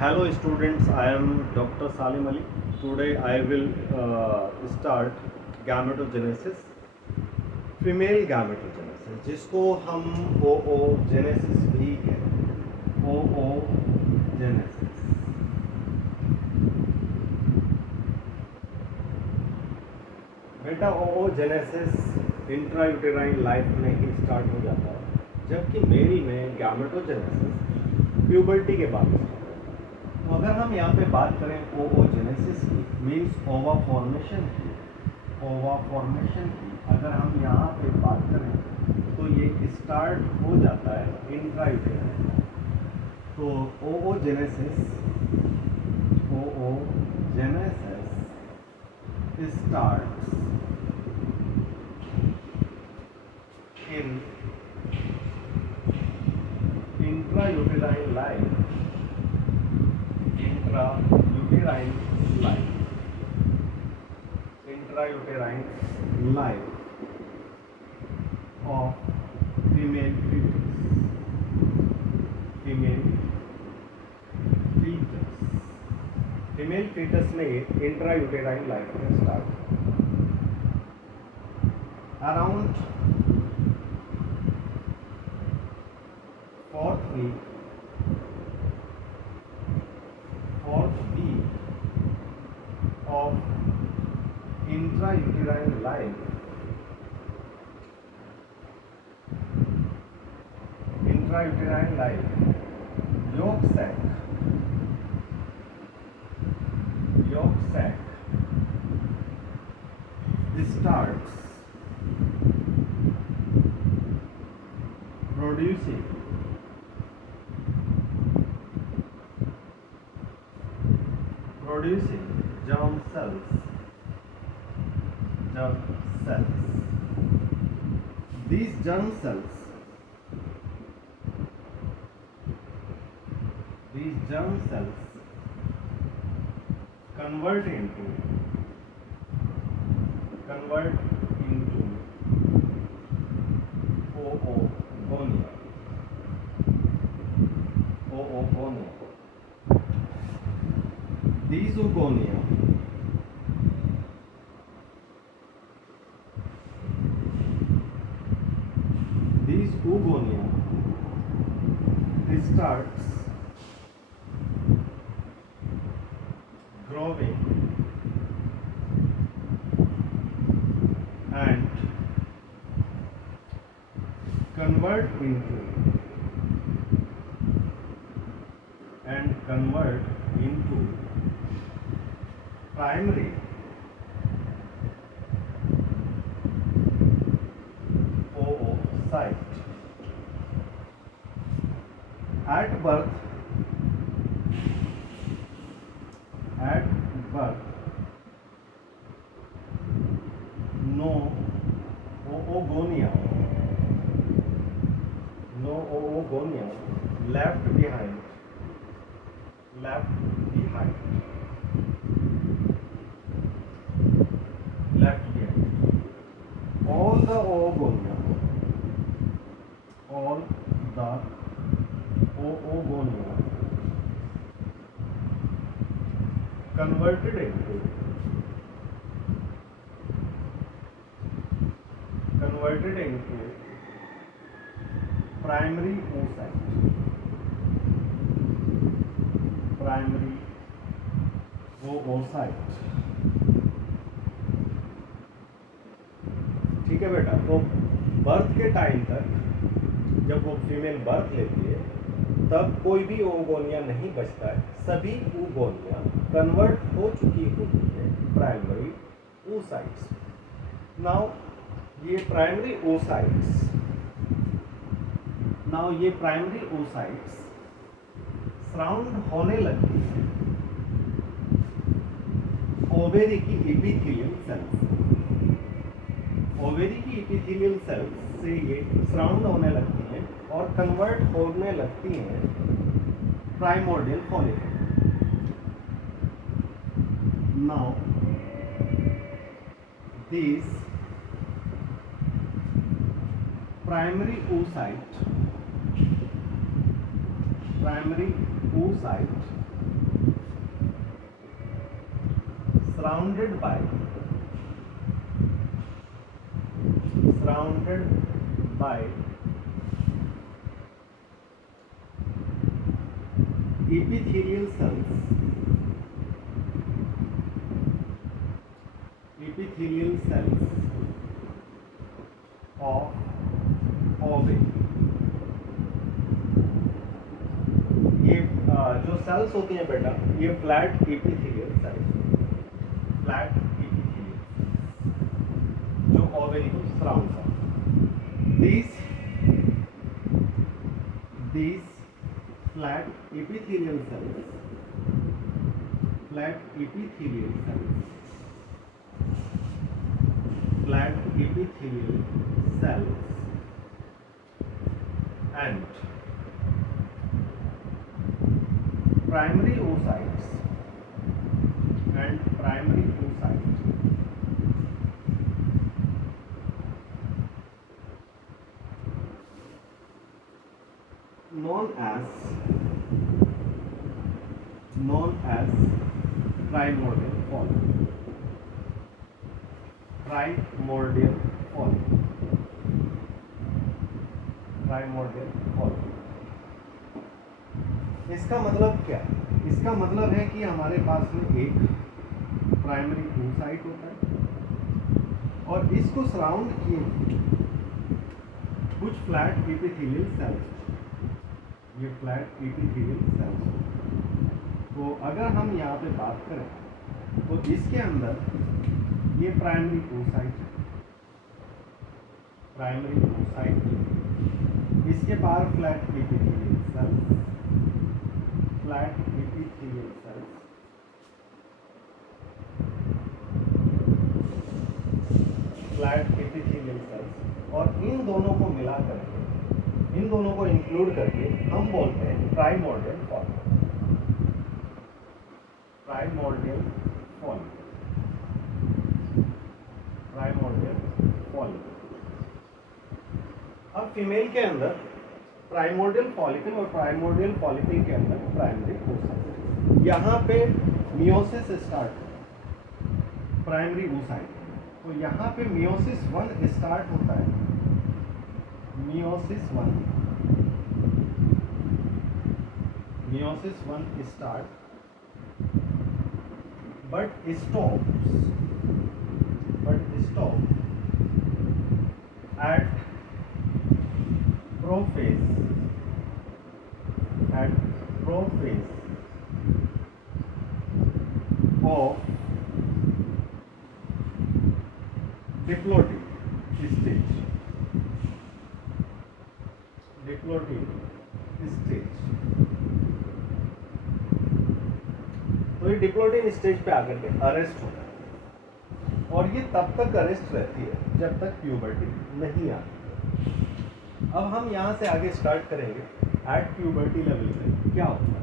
Hello students, I am Dr. Salim Ali. Today I will start gametogenesis, female gametogenesis, जिसको हम oogenesis भी कहते हैं, oogenesis। बेटा oogenesis इंट्रायूटेराइन लाइफ में ही स्टार्ट हो जाता है, जबकि मेल में गैमेटोजेनेसिस प्यूबर्टी के बाद स्टार्ट होता है। तो अगर हम यहाँ पे बात करें oogenesis की, मीन्स ओवा फॉर्मेशन की, अगर हम यहाँ पे बात करें तो ये स्टार्ट हो जाता है इंट्रायूटेराइन। तो oogenesis starts in intrauterine life, intrauterine life of female fetus, female fetus में इंट्रायूटेराइन लाइफ में start around fourth week of intrauterine life, yolk sac starts producing germ cells. These germ cells convert into oogonia. These oogonia starts growing and convert into primary oocyte. At birth, no oogonia left behind. All the oogonia converted into primary oocyte. ठीक है बेटा। तो birth के time तक जब वो female birth लेती है तब कोई भी oogonia नहीं बचता है, सभी oogonia कन्वर्ट हो चुकी होती है प्राइमरी oocytes। नाउ ये प्राइमरी oocytes सराउंड होने लगती है ओवेरी की एपिथेलियल सेल्स से ये सराउंड होने लगती हैं और कन्वर्ट होने लगती हैं primordial follicle. Now these primary oocyte surrounded by epithelial cells of ovary. ये जो सेल्स होती हैं बेटा, ये फ्लैट एपिथेलियल सेल्स, जो ओवरी को सराउंड करते हैं. These flat epithelial cells and primary oocytes known as primordial follicle. इसका मतलब क्या है? इसका मतलब है कि हमारे पास में एक प्राइमरी oocyte होता है और इसको सराउंड किए कुछ फ्लैट एपिथेलियल सेल्स. ये फ्लैट एपिथेलियल सेल्स. तो अगर हम यहाँ पे बात करें तो इसके अंदर ये प्राइमरी oocyte, इसके बाहर फ्लैट एपिथेलियल सेल्स, और इन दोनों को मिला करके, इन दोनों को इंक्लूड करके हम बोलते हैं प्राइमोर्डियल फॉलिकल. अब फीमेल के अंदर प्राइमोर्डियल फॉलिकल और प्राइमोर्डियल फॉलिकल के अंदर प्राइमरी oocyte. यहाँ पे मियोसिस स्टार्ट, प्राइमरी oocyte. तो यहाँ पे मियोसिस 1 स्टार्ट होता है. Meiosis 1 start but stops at prophase of diploid stage. तो ये डिप्लोइड स्टेज पे आकर के अरेस्ट होता है और ये तब तक अरेस्ट रहती है जब तक प्यूबर्टी नहीं आती. अब हम यहाँ से आगे स्टार्ट करेंगे एट प्यूबर्टी लेवल पे क्या होता है.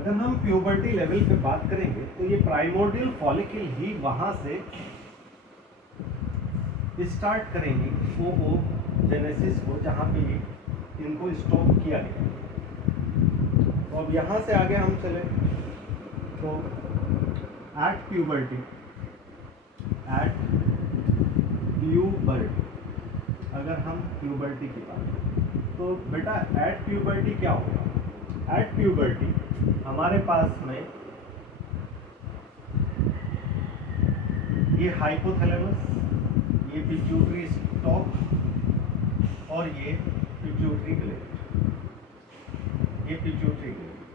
अगर हम प्यूबर्टी लेवल पे बात करेंगे तो ये प्राइमोर्डियल फॉलिकल ही वहाँ से स्टार्ट करेंगे ओओजेनेसिस को, जहाँ पे इनको स्टॉप किया गया. तो अब यहाँ से आगे हम चले तो एट प्यूबर्टी, अगर हम प्यूबर्टी की बात करें तो बेटा एट प्यूबर्टी क्या होगा. एट प्यूबर्टी हमारे पास में ये हाइपोथैलेमस, ये पिट्यूटरी स्टॉक और ये पिट्यूटरी ग्लैंड.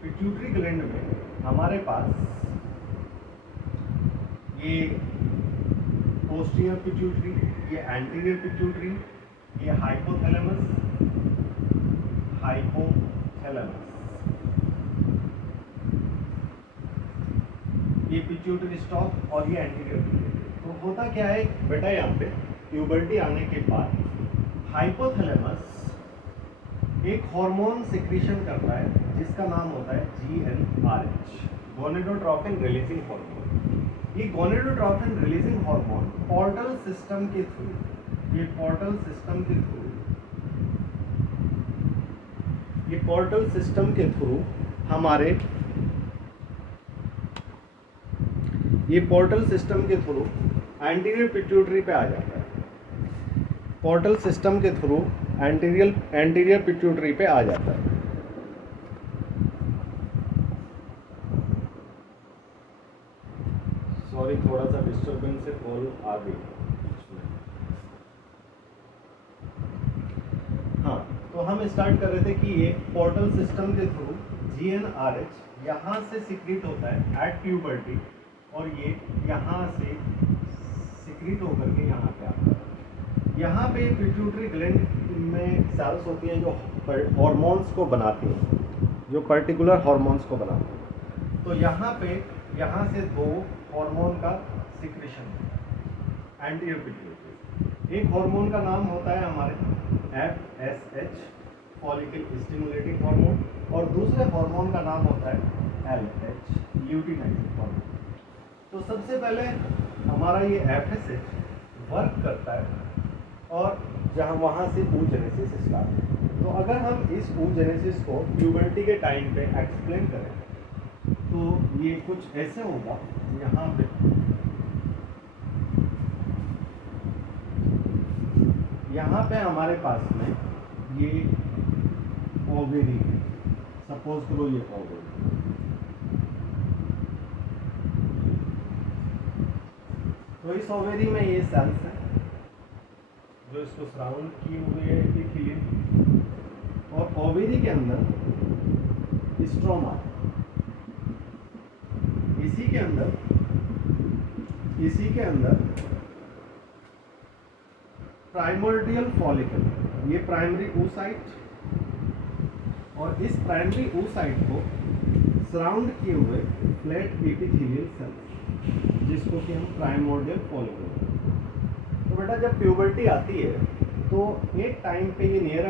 पिट्यूटरी ग्लैंड में हमारे पास ये पोस्टीरियर पिट्यूटरी, ये एंटीरियर पिट्यूटरी, ये हाइपोथैलेमस, ये पिट्यूटरी स्टॉक और ये एंटीरियर पिट्यूटरी. तो होता क्या है बेटा, यहाँ पे प्यूबर्टी आने के बाद हाइपोथैलेमस एक हार्मोन सिक्रीशन करता है जिसका नाम होता है GnRH, गोनेडोट्रोपिन रिलीजिंग हार्मोन. ये gonadotropin releasing hormone portal system के थ्रू, ये पोर्टल सिस्टम के थ्रू हमारे ये पोर्टल सिस्टम के थ्रू एंटीरियर पिट्यूटरी पे आ जाता है। पोर्टल सिस्टम के थ्रू एंटीरियर पिट्यूटरी पे आ जाता है। सॉरी, थोड़ा सा डिस्टर्बेंस से कॉल आ गई। हाँ, तो हम स्टार्ट कर रहे थे कि ये पोर्टल सिस्टम के थ्रू GnRH यहाँ से सिक्रीट होता है एट प्यूबर्टी, और ये यहाँ से सिक्रीट होकर के यहाँ पे आता है। यहाँ पे पिट्यूटरी ग्लैंड में सेल्स होती हैं जो हार्मोन्स को बनाती हैं, जो पर्टिकुलर हार्मोन्स को बनाती हैं। तो यहाँ पे यहाँ से दो हार्मोन का सिक्रेशन है एंटीरियर पिट्यूटरी। एक हार्मोन का नाम होता है हमारे FSH, फॉलिकल स्टिमुलेटिंग हार्मोन, और दूसरे हार्मोन का नाम होता है LH, ल्यूटिनाइजिंग हार्मोन। तो सबसे पहले हमारा ये FSH वर्क करता है और जहाँ वहाँ से oogenesis स्टार्ट है। तो अगर हम इस oogenesis को प्यूबर्टी के टाइम पे एक्सप्लेन करें तो ये कुछ ऐसे होगा। यहाँ पे हमारे पास में ये ओवेरी है, सपोज करो ये ओवेरी। तो इस ओवेरी में ये सेल्स हैं जो इसको सराउंड किए हुए हैं इपीथेलियम, और ओवेरी के अंदर स्ट्रोमा है। इसी के अंदर प्राइमोर्डियल फॉलिकल, ये प्राइमरी oocyte, और इस प्राइमरी oocyte को सराउंड किए हुए फ्लैट एपिथेलियल सेल्स, जिसको कि हम प्राइमोर्डियल फॉलिकल। तो बेटा जब प्यूबर्टी आती है तो एक टाइम पे ये नियर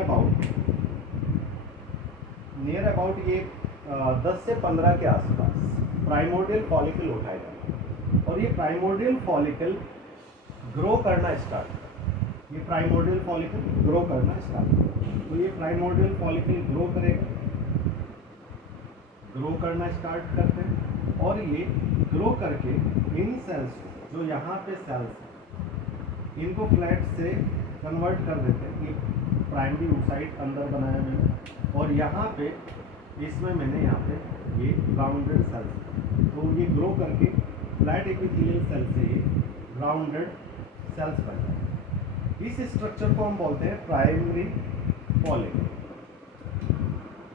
अबाउट ये 10 से 15 के आसपास प्राइमोर्डियल फॉलिकल उठाया जाता है, और ये प्राइमोर्डियल फॉलिकल ग्रो करना स्टार्ट करता है। ये प्राइमोर्डियल फॉलिकल ग्रो करना स्टार्ट करता है। तो ये प्राइमोर्डियल फॉलिकल ग्रो करना स्टार्ट करते हैं, और ये ग्रो करके इन सेल्स जो यहाँ पे सेल्स हैं इनको फ्लैट से कन्वर्ट कर देते हैं। ये प्राइमरी oocyte अंदर बनाया मैंने, और यहाँ पे इसमें मैंने यहाँ पे ये राउंडेड सेल्स, तो ये ग्रो करके फ्लैट एपिथेलियल सेल से ये राउंडेड सेल्स बन जाते हैं। इस स्ट्रक्चर को हम बोलते हैं प्राइमरी फॉलिकल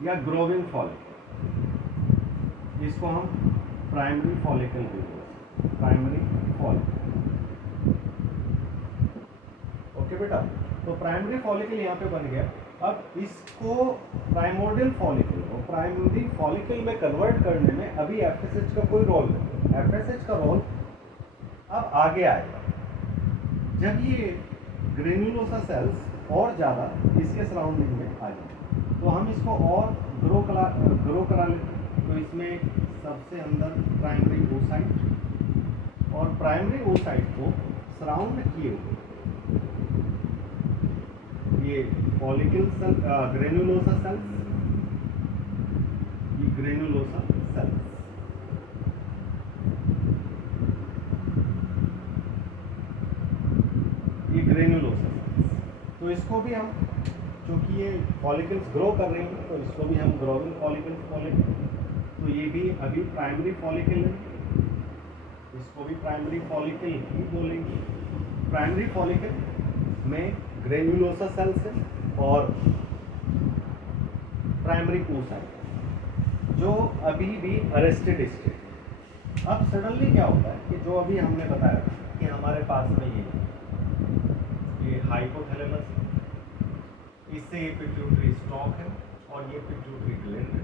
या ग्रोविंग फॉलिकल। इसको हम प्राइमरी फॉलिकल भी बोलते हैं, प्राइमरी फॉलिकल। ओके बेटा, तो प्राइमरी फॉलिकल यहाँ पे बन गया। अब इसको प्राइमोर्डियल फॉलिकल को प्राइमरी फॉलिकल में कन्वर्ट करने में अभी FSH का कोई रोल नहीं। FSH का रोल अब आगे आएगा जब ये ग्रेन्युलोसा सेल्स और ज़्यादा इसके सराउंडिंग में आ जाए, तो हम इसको और ग्रो करा लेते हैं। तो इसमें सबसे अंदर प्राइमरी oocyte, और प्राइमरी oocyte को सराउंड किए हुए ये फॉलिकल सेल, ग्रेन्युलोसा सेल्स, ये ग्रेन्युलोसा सेल्स, ये ग्रेन्युलोसा सेल्स। तो इसको भी हम, चूंकि ये फॉलिकल्स ग्रो कर रही हैं, तो इसको भी हम ग्रोविंग फॉलिकल्स बोलेंगे। तो ये भी अभी प्राइमरी फॉलिकल है, इसको भी प्राइमरी फॉलिकल ही बोलेंगे। प्राइमरी फॉलिकल में ग्रेन्युलोसा सेल्स है और प्राइमरी oocyte जो अभी भी अरेस्टेड स्टेट। अब सडनली क्या होता है कि जो अभी हमने बताया कि हमारे पास में ये हाइपोथैलेमस है, इससे ये पिट्यूटरी स्टॉक है और ये पिट्यूटरी ग्लैंड है।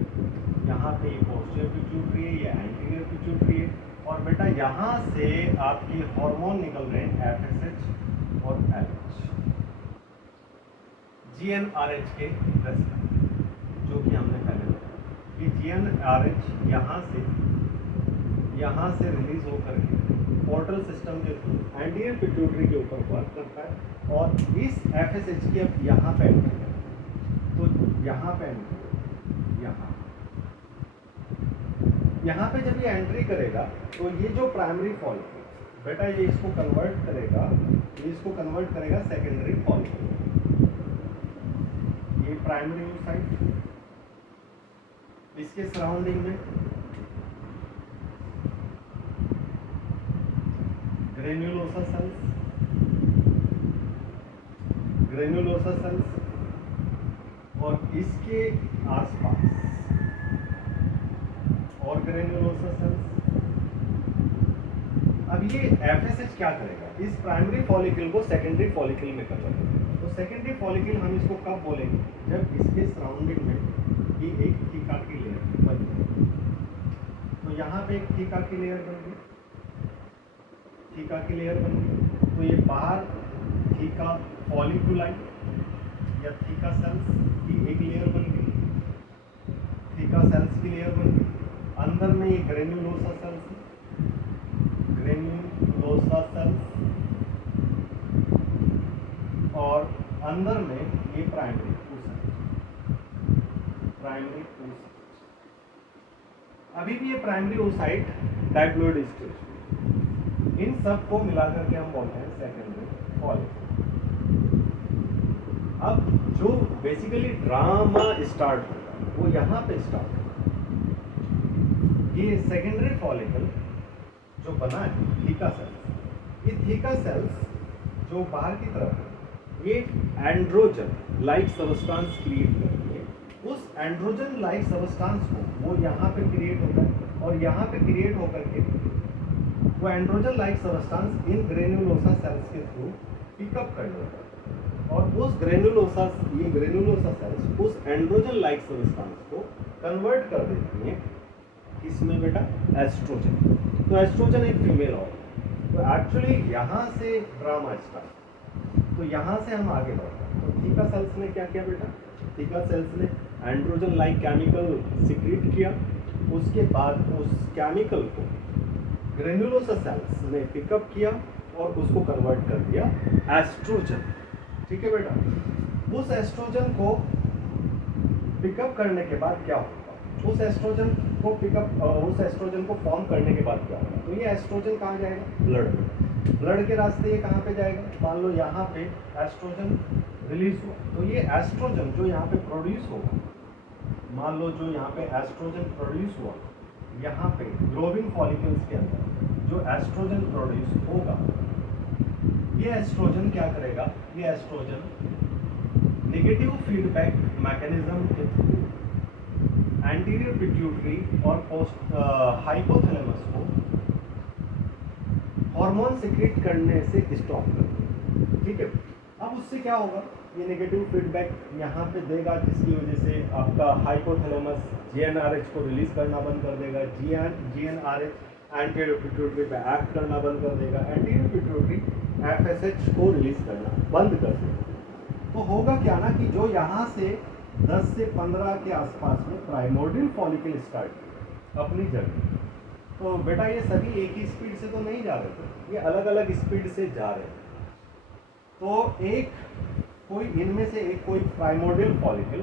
यहाँ पे ये पोस्टीरियर पिट्यूटरी है, ये एंटीरियर पिट्यूटरी है, और बेटा यहाँ से आपकी हार्मोन निकल रहे हैं FSH और LH, GnRH के रेस्पेक्ट, जो कि हमने पहले बताया कि GnRH यहाँ से रिलीज होकर के पोर्टल सिस्टम के थ्रू एंटीरियर पिट्यूटरी के ऊपर वर्क करता है, और इस FSH की अब यहाँ पे एंट्री है। तो यहाँ पे एंट्री, यहाँ यहाँ पे जब ये एंट्री करेगा तो ये जो प्राइमरी फॉलिकल बेटा ये इसको कन्वर्ट करेगा, ये इसको कन्वर्ट करेगा सेकेंडरी फॉलिकल। ये प्राइमरी साइड, इसके सराउंडिंग में ग्रेन्युलोसा सेल्स, ग्रेन्युलोसा सेल्स और इसके आसपास और ग्रेन्युलोसा सेल्स। अब ये एफएसएच क्या करेगा, इस प्राइमरी फॉलिकल को सेकेंडरी फॉलिकल में कन्वर्ट करेगा। तो सेकेंडरी फॉलिकल हम इसको कब बोलेंगे, जब इसके सराउंडिंग में ये एक थीका की लेयर बन जाए। तो यहाँ पे एक थीका की लेयर बन गई, थीका की लेयर बन गई। तो ये बाहर थीका फॉलिकुलाई या थीका सेल्स की एक लेयर बन गई, थीका सेल्स की लेयर बन गई। अंदर में ये ग्रेन्युलोसा सेल्स, ग्रेन्युलोसा सेल्स और अंदर में ये प्राइमरी oocyte, प्राइमरी oocyte। अभी भी ये प्राइमरी oocyte डाइप्लॉइड स्टेज, इन सब को मिलाकर के हम बोलते हैं सेकेंडरी फॉलिकल। अब जो बेसिकली ड्रामा स्टार्ट होगा वो यहाँ पे स्टार्ट होगा। ये सेकेंडरी फॉलिकल जो बना है थीका सेल्स, ये थीका सेल्स जो बाहर की तरफ है ये एंड्रोजन लाइक सबस्टांस क्रिएट करती है। उस एंड्रोजन लाइक सबस्टांस को वो यहाँ पे क्रिएट होता है और यहाँ पे क्रिएट होकर के वो एंड्रोजन लाइक सबस्टांस इन ग्रेन्युलोसा सेल्स के थ्रू पिकअप कर लेता है और उस ग्रेन्युलोसा, ये ग्रेन्युलोसा सेल्स उस एंड्रोजन लाइक सबस्टांस को कन्वर्ट कर देती हैं किसमें बेटा, एस्ट्रोजन। तो एस्ट्रोजन एक फीमेल ऑर्गन। तो एक्चुअली यहाँ से ड्रामा स्टार्ट, तो यहाँ से हम आगे बढ़ते हैं। तो थीका सेल्स ने क्या किया बेटा, थीका सेल्स ने एंड्रोजन लाइक केमिकल सिक्रीट किया, उसके बाद उस केमिकल को ग्रेन्युलोसा सेल्स ने पिकअप किया और उसको कन्वर्ट कर दिया एस्ट्रोजन। ठीक है बेटा, उस एस्ट्रोजन को पिकअप करने के बाद क्या होगा, उस एस्ट्रोजन को पिकअप, उस एस्ट्रोजन को फॉर्म करने के बाद क्या होगा, तो ये एस्ट्रोजन कहाँ जाएगा, ब्लड में। ब्लड के रास्ते ये कहाँ पे जाएगा, मान लो यहाँ पे एस्ट्रोजन रिलीज हुआ, तो ये एस्ट्रोजन जो यहाँ पे प्रोड्यूस होगा, मान लो जो यहाँ पे एस्ट्रोजन प्रोड्यूस हुआ, यहाँ पे ग्लोबिन फॉलिकल्स के अंदर जो एस्ट्रोजन प्रोड्यूस होगा, ये एस्ट्रोजन क्या करेगा, ये एस्ट्रोजन नेगेटिव फीडबैक मैकेनिज्म के थ्रू एंटीरियर पिट्यूटरी और पोस्ट हाइपोथैलेमस को हार्मोन सिक्रीट करने से स्टॉप कर देगा। ठीक है, अब उससे क्या होगा, ये नेगेटिव फीडबैक यहाँ पे देगा, जिसकी वजह से आपका हाइपोथैलेमस जीएनआरएच को रिलीज करना बंद कर देगा, जीएनआरएच एंटीरियर पिट्यूटरी पे एक्ट करना बंद कर देगा, एंटीरियर पिट्यूटरी एफएसएच को रिलीज करना बंद कर देगा। तो होगा क्या ना कि जो यहाँ से 10 से 15 के आसपास में प्राइमोर्डियल फॉलिकल स्टार्ट अपनी जर्नी, तो बेटा ये सभी एक ही स्पीड से तो नहीं जा रहे थे, ये अलग अलग स्पीड से जा रहे हैं। तो एक कोई इनमें से एक कोई प्राइमोर्डियल फॉलिकल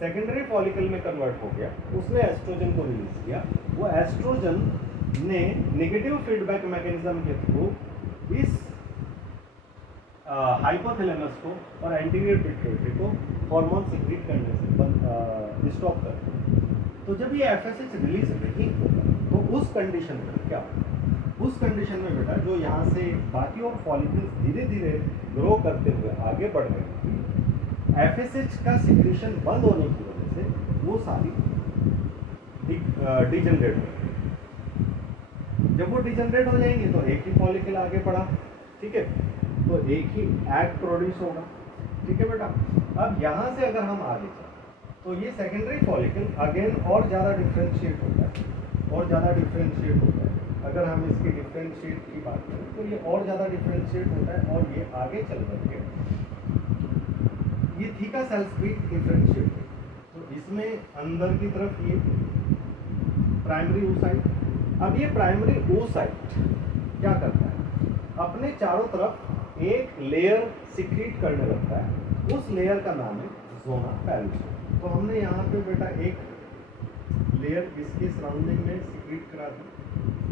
सेकेंडरी फॉलिकल में कन्वर्ट हो गया, उसने एस्ट्रोजन को रिलीज किया, वो एस्ट्रोजन ने नेगेटिव फीडबैक मैकेनिज्म के थ्रू इस हाइपोथैलेमस को और एंटीरियर पिट्यूटरी को हार्मोन सिक्रीट करने से स्टॉप कर। तो जब ये एफएसएच रिलीज नहीं होगा तो उस कंडीशन में क्या होगा, उस कंडीशन में बेटा जो यहाँ से बाकी और फॉलिकल्स धीरे धीरे ग्रो करते हुए आगे बढ़ गए, एफएसएच का सिक्रीशन बंद होने की वजह से वो सारी डिजनरेट हो गई। जब वो डिजनरेट हो जाएंगे तो एक ही फॉलिकल आगे बढ़ा, ठीक है, तो एक ही एग प्रोड्यूस होगा। ठीक है बेटा, अब यहाँ से अगर हम आगे चलें तो ये सेकेंडरी फॉलिकल अगेन और ज़्यादा डिफ्रेंशिएट होता है, और ज़्यादा डिफ्रेंशिएट होता है। अगर हम इसकी डिफ्रेंशिएट की बात करें तो ये और ज़्यादा डिफ्रेंशिएट होता है और ये आगे चल करके ये थीका सेल्स भी डिफ्रेंशिएट होते हैं। तो इसमें अंदर की तरफ ये प्राइमरी oocyte, अब ये प्राइमरी oocyte क्या करता है, अपने चारों तरफ एक लेयर सिक्रीट करने लगता है, उस लेयर का नाम है ज़ोना पैलुसा। तो हमने यहाँ पे बेटा एक लेयर इसके सराउंडिंग में सिक्रीट करा दी,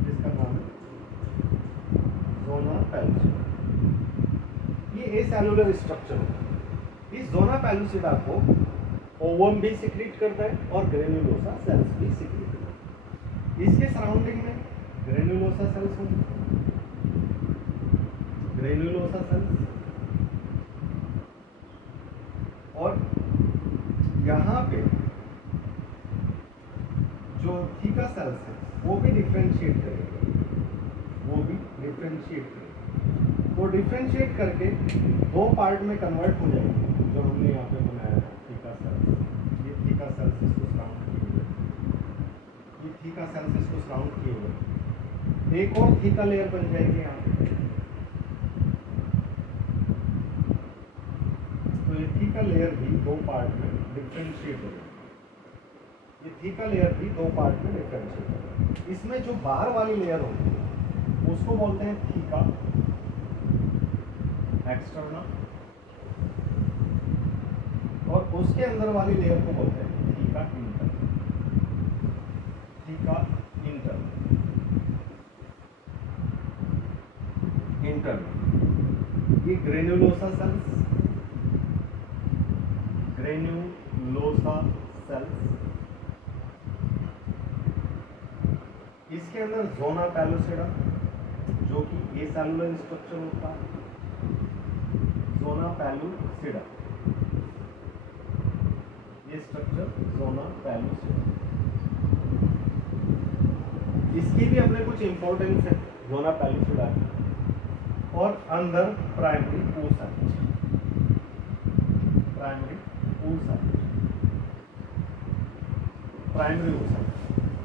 जिसका नाम है जोना पैलुसिडा। ये एसेलुलर स्ट्रक्चर होता है। इस जोना पैलुसिडा को ओवम भी सिक्रीट करता है और ग्रेन्युलोसा सेल्स भी सिक्रीट करता है। इसके सराउंडिंग में ग्रेन्युलोसा सेल्स होंगे, ग्रेन्युलोसा सेल्स, और यहाँ पे जो थीका सेल्स है वो भी डिफ्रेंशिएट करेंगे, वो भी डिफ्रेंशिएट करेंगे। तो डिफ्रेंशिएट करके दो पार्ट में कन्वर्ट हो जाएंगे, जो हमने यहाँ पे बनाया है थीका सेल्स। ये थीका सेल्स इसको सराउंड किए हुए, ये थीका सेल्स इसको सराउंड किए हुए, एक और थीका लेयर बन जाएगी यहाँ पे। तो ये थीका लेयर भी दो पार्ट में डिफ्रेंशिएट हो जाएगी, ये थीका लेयर भी दो पार्ट में डिफ्रेंशिएट हो जाएगी। इसमें जो बाहर वाली लेयर होती है उसको बोलते हैं थीका एक्सटर्ना, और उसके अंदर वाली लेयर को बोलते हैं theca interna, theca interna, interna. ये ग्रेन्युलोसा सेल्स, ग्रेन्युलोसा सेल्स, इसके अंदर जोना पैलुसिडा जो कि एसेलुलर स्ट्रक्चर होता है, जोना पैलुसिडा, ये स्ट्रक्चर जोना पैलुसिडा। इसकी भी अपने कुछ इंपॉर्टेंस है जोना पैलुसिडा की। और अंदर primary oocyte, primary oocyte, primary oocyte।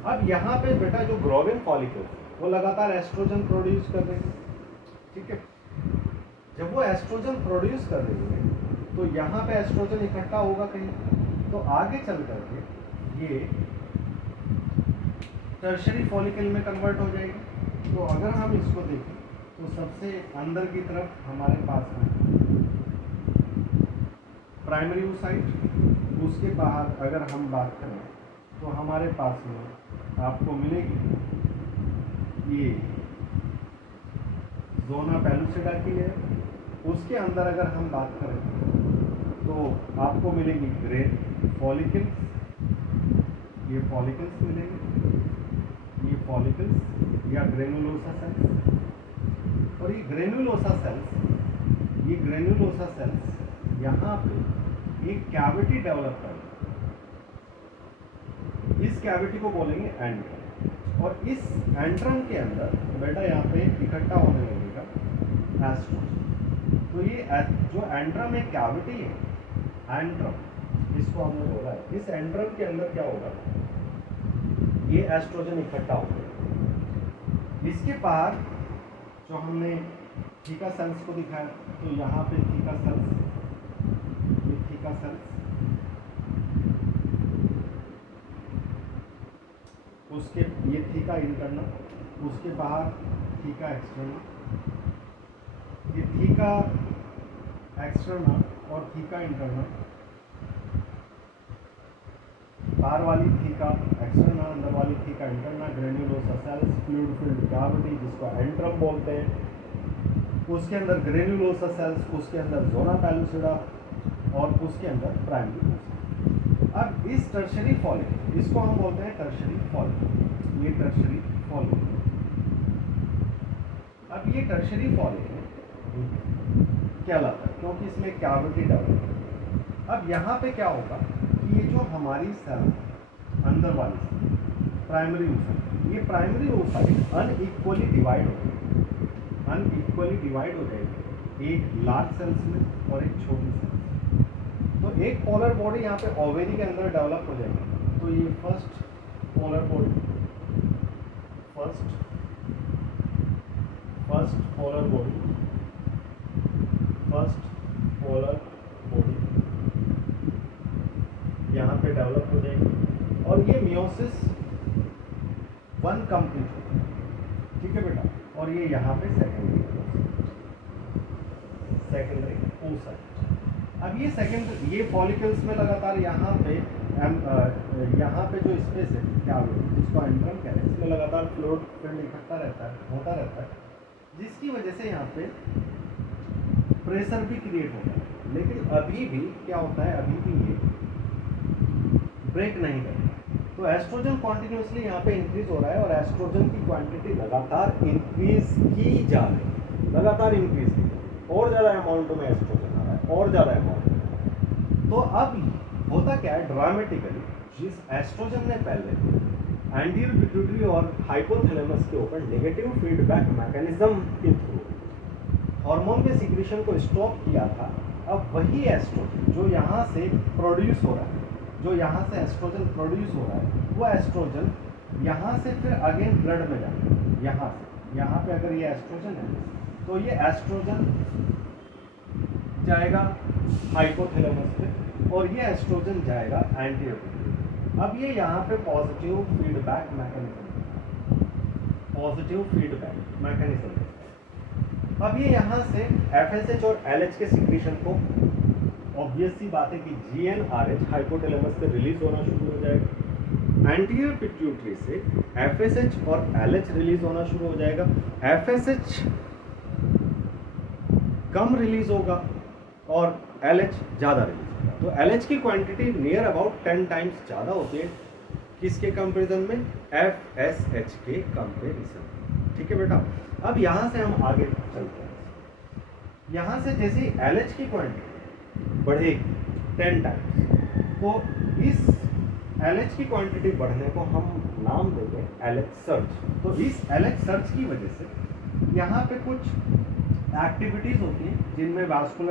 अब यहाँ पे बेटा जो ग्रोविन फॉलिकल वो लगातार एस्ट्रोजन प्रोड्यूस कर रहे हैं, ठीक है। जब वो एस्ट्रोजन प्रोड्यूस कर रही है तो यहाँ पे एस्ट्रोजन इकट्ठा होगा कहीं, तो आगे चल करके ये टर्शरी फॉलिकल में कन्वर्ट हो जाएगी। तो अगर हम इसको देखें तो सबसे अंदर की तरफ हमारे पास में प्राइमरी oocyte, उसके बाहर अगर हम बात करें तो हमारे पास में आपको मिलेगी ये जोना पैलुसिडा की लेयर। उसके अंदर अगर हम बात करें तो आपको मिलेगी ग्रेन फॉलिकल्स, ये फॉलिकल्स मिलेंगे, ये फॉलिकल्स या ग्रेनुलोसा सेल्स। और ये ग्रेनुलोसा सेल्स, ये ग्रेनुलोसा सेल्स यहाँ पे एक कैविटी डेवलप करेंगे, इस कैविटी को बोलेंगे एंट्रम। और इस एंट्रम के अंदर बेटा यहाँ पे इकट्ठा होने लगेगा एस्ट्रोजन। तो ये जो एंट्रम एक कैविटी है, एंट्रम इसको हमने बोला है, इस एंट्रम के अंदर क्या होगा, ये एस्ट्रोजन इकट्ठा होगा। इसके बाहर जो हमने थीका सेल्स को दिखाया, तो यहाँ पे थीका सेल्स, ये थीका सेल्स, उसके ये थीका इंटरनल, उसके बाहर थीका एक्सटर्नल, ये थीका एक्सटर्नल और थीका इंटरनल, बाहर वाली थीका एक्सटर्नल, अंदर वाली theca internal, granulosa cells, fluid filled cavity जिसको एंट्रम बोलते हैं, उसके अंदर ग्रेन्युलोसा सेल्स, उसके अंदर जोना पैलुसिडा और उसके अंदर प्राइमरी oocyte। अब इस टर्शरी फॉलिकल, इसको हम बोलते हैं टर्शरी फॉलिकल, ये टर्शरी फॉलिकल। अब ये टर्शरी फॉलिकल कहलाता है क्योंकि इसमें कैविटी डेवलप है। अब यहाँ पे क्या होगा कि ये जो हमारी सेल अंदर वाली सेल प्राइमरी oocyte, ये प्राइमरी oocyte अनइक्वली डिवाइड हो जाएगी, अनइक्वली डिवाइड हो जाएगी, एक लार्ज सेल्स में और एक छोटी सेल्स। तो एक पोलर बॉडी यहाँ पे ओवेरी के अंदर डेवलप हो जाएगी। तो ये first polar body, first polar body, first polar body यहाँ पे डेवलप हो जाएगी। और ये मियोसिस 1 कंप्लीट होगा, ठीक है बेटा। और ये यहाँ पे सेकेंडरी oocyte। अब ये सेकेंडरी, ये फॉलिकल्स में लगातार यहाँ पे यहाँ पे जो स्पेस है क्या जिसको एंट्रम कह रहे हैं, इसमें लगातार फ्लूइड फिल्म इकट्ठा रहता है, होता रहता है, जिसकी वजह से यहाँ पे प्रेशर भी क्रिएट होता है। लेकिन अभी भी क्या होता है, अभी भी ये ब्रेक नहीं करता। तो एस्ट्रोजन कॉन्टिन्यूसली यहाँ पे इंक्रीज हो रहा है और एस्ट्रोजन की क्वांटिटी लगातार इंक्रीज की जा रही है, लगातार इंक्रीज की जा रही है, और ज़्यादा अमाउंट में एस्ट्रोजन आ रहा है, और ज़्यादा अमाउंट में। तो अब होता क्या है, ड्रामेटिकली जिस एस्ट्रोजन ने पहले एंटीरियर पिट्यूटरी और हाइपोथैलेमस के ऊपर नेगेटिव फीडबैक मैकेनिज्म के थ्रू हार्मोन के सिक्रीशन को स्टॉप किया था, अब वही एस्ट्रोजन जो यहाँ से प्रोड्यूस हो रहा है, जो यहाँ से एस्ट्रोजन प्रोड्यूस हो रहा है, वो एस्ट्रोजन यहाँ से फिर अगेन ब्लड में जाएगा। यहाँ से यहाँ पे अगर ये एस्ट्रोजन है तो ये एस्ट्रोजन जाएगा हाइपोथैलेमस पे और ये एस्ट्रोजन जाएगा एंटीरियर। अब ये यहाँ पे पॉजिटिव फीडबैक मैकेनिज्म अब ये यहाँ से FSH और LH के सिक्रीशन को, ऑब्वियस सी बात है कि GnRH हाइपोथैलेमस से रिलीज होना शुरू हो जाएगा, एंटीरियर पिट्यूटरी से FSH और LH रिलीज होना शुरू हो जाएगा। FSH कम रिलीज होगा और LH ज़्यादा रिलीज होगा। तो LH की क्वांटिटी नियर अबाउट 10 टाइम्स ज़्यादा होती है किसके कंपेरिजन में, FSH के कंपेरिजन। ठीक है बेटा, अब यहाँ से हम आगे चलते हैं। यहाँ से जैसे LH की क्वांटिटी बढ़ेगी 10 टाइम्स, तो इस LH की क्वांटिटी बढ़ने को हम नाम देंगे LH सर्ज। तो इस LH सर्ज की वजह से यहाँ पे कुछ एक्टिविटीज़ होती हैं जिनमें वास्कुलर